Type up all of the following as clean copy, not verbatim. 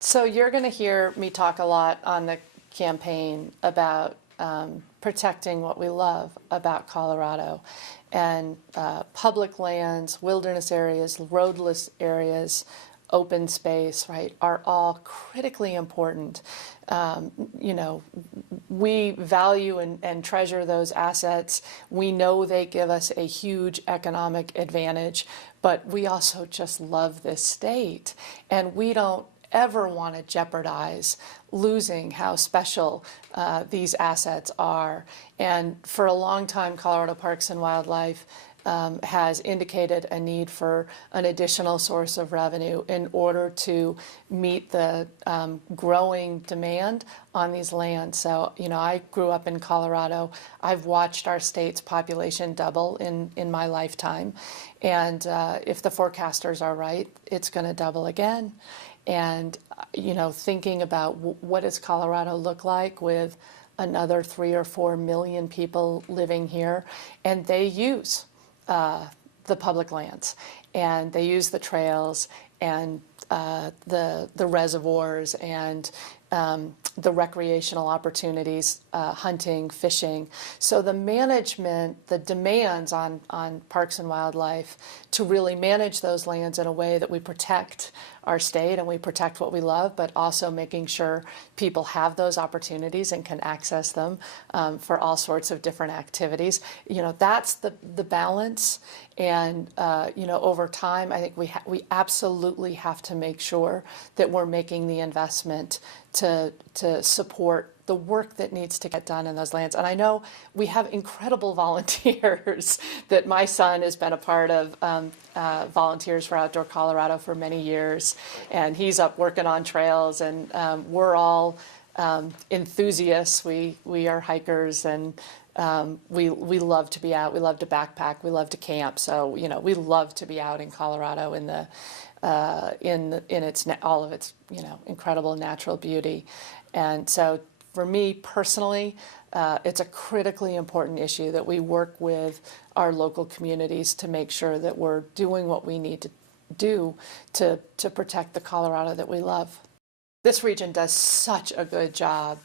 So you're going to hear me talk a lot on the campaign about protecting what we love about Colorado, and public lands, wilderness areas, roadless areas, open space, right, are all critically important. Um, you know, we value and treasure those assets. We know they give us a huge economic advantage, but we also just love this state, and we don't ever want to jeopardize losing how special these assets are. And for a long time, Colorado Parks and Wildlife has indicated a need for an additional source of revenue in order to meet the growing demand on these lands. So, you know, I grew up in Colorado. I've watched our state's population double in my lifetime. And if the forecasters are right, it's going to double again. And, you know, thinking about what does Colorado look like with another 3 or 4 million people living here, and they use the public lands, and they use the trails and the reservoirs and the recreational opportunities, hunting, fishing. So the management, the demands on Parks and Wildlife to really manage those lands in a way that we protect our state and we protect what we love, but also making sure people have those opportunities and can access them for all sorts of different activities. You know, that's the balance. And you know, over time, I think we absolutely have to make sure that we're making the investment to support the work that needs to get done in those lands. And I know we have incredible volunteers that my son has been a part of, Volunteers for Outdoor Colorado for many years, and he's up working on trails, and we're all enthusiasts. We are hikers, and we love to be out. We love to backpack. We love to camp. So, you know, we love to be out in Colorado in the in its all of its, you know, incredible natural beauty. And so for me personally, it's a critically important issue that we work with our local communities to make sure that we're doing what we need to do to protect the Colorado that we love. This region does such a good job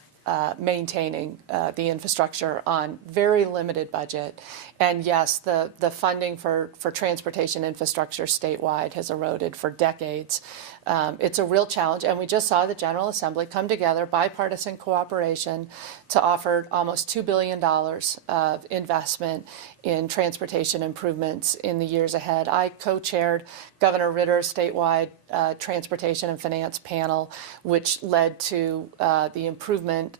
maintaining the infrastructure on very limited budget. And yes, the funding for transportation infrastructure statewide has eroded for decades. It's a real challenge, and we just saw the General Assembly come together, bipartisan cooperation, to offer almost $2 billion of investment in transportation improvements in the years ahead. I co-chaired Governor Ritter's statewide transportation and finance panel, which led to the improvement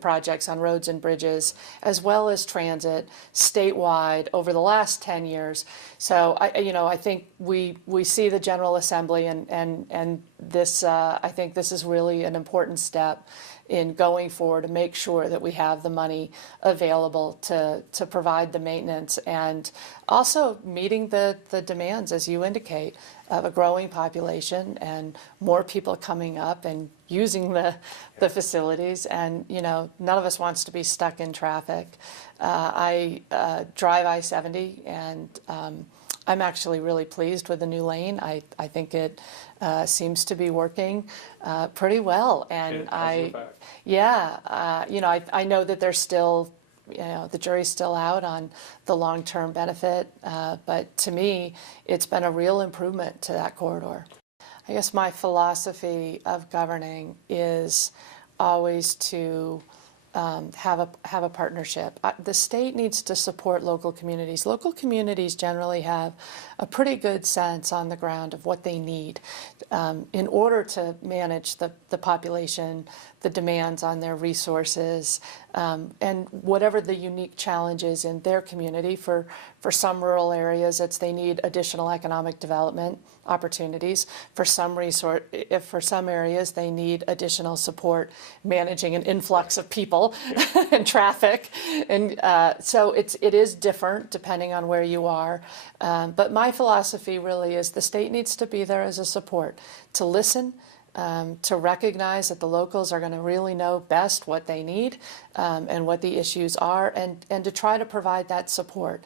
projects on roads and bridges, as well as transit statewide over the last 10 years. So I think we see the General Assembly, and this I think this is really an important step in going forward to make sure that we have the money available to provide the maintenance, and also meeting the demands, as you indicate, of a growing population and more people coming up and using the facilities. And, you know, none of us wants to be stuck in traffic. I drive I-70, and I'm actually really pleased with the new lane. I think it seems to be working pretty well. And you know, I know that there's still, you know, the jury's still out on the long-term benefit, but to me, it's been a real improvement to that corridor. I guess my philosophy of governing is always to have a partnership. The state needs to support local communities. Local communities generally have a pretty good sense on the ground of what they need in order to manage the population, the demands on their resources, and whatever the unique challenges in their community. For some rural areas, it's they need additional economic development opportunities. For some areas, they need additional support managing an influx of people and traffic. And so it is different depending on where you are. But my philosophy really is the state needs to be there as a support, to listen, to recognize that the locals are going to really know best what they need and what the issues are, and to try to provide that support.